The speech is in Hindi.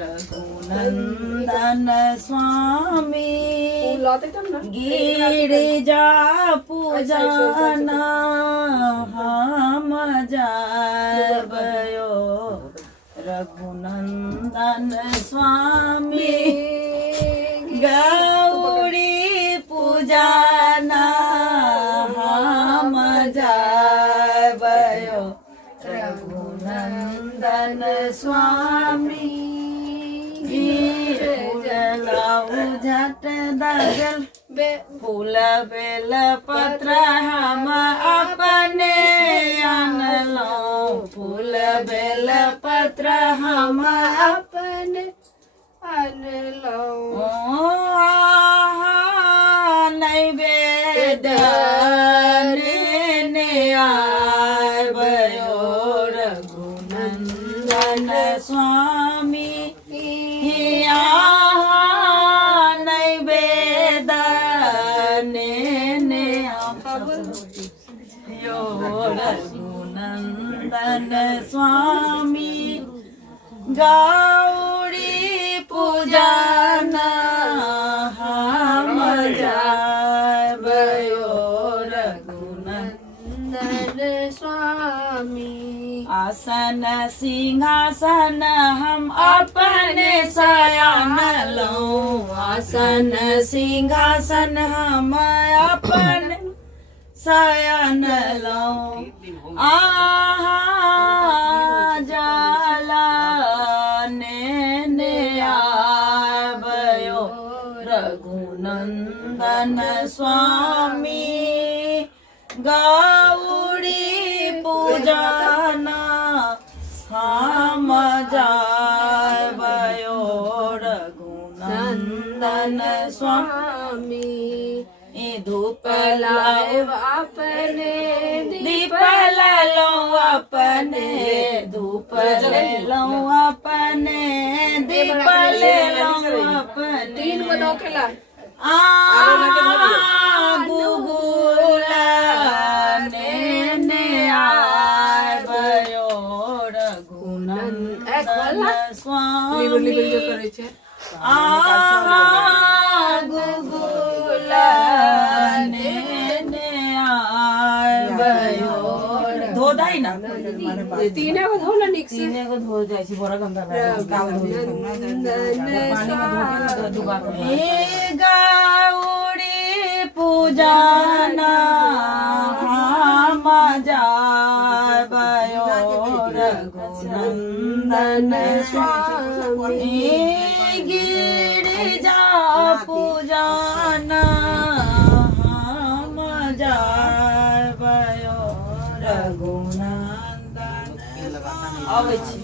रघुनंदन स्वामी गिरिजा पूजना हम जाबयो रघुनंदन स्वामी गौरी पूजना हम जाबयो रघुनंदन स्वामी झट दगल फूल बेल पत्र हम अपने अनलो फूल बेल पत्र हम अपने अनलो नैवेद्य ने आयो रघुनंदन स्वामी रघुनंदन स्वामी गौरी पूजना हम जाबयो रघुनंदन स्वामी आसन सिंहासन हम अपने शयन लो आसन सिंहासन हम अपने शयन लो जाला ने आबयो रघुनंदन स्वामी गौरी पूजना हम जाबयो रघुनंदन स्वामी धूप लाओ अपने दीप लो अपने धूप लो अपने दीप लो अपने तीन को दो खेला गुगुला ने आबयो रघुनंदन स्वामी गुगुला धो दाई ना तीने को धो निक से तीने को धो जाय छी बड़ा गंगा गाव धो गौरी पूजना हम जाबयो रघुनंदन स्वामी गिरिजा पूजना हम जाबयो रघुनंदन आबै छी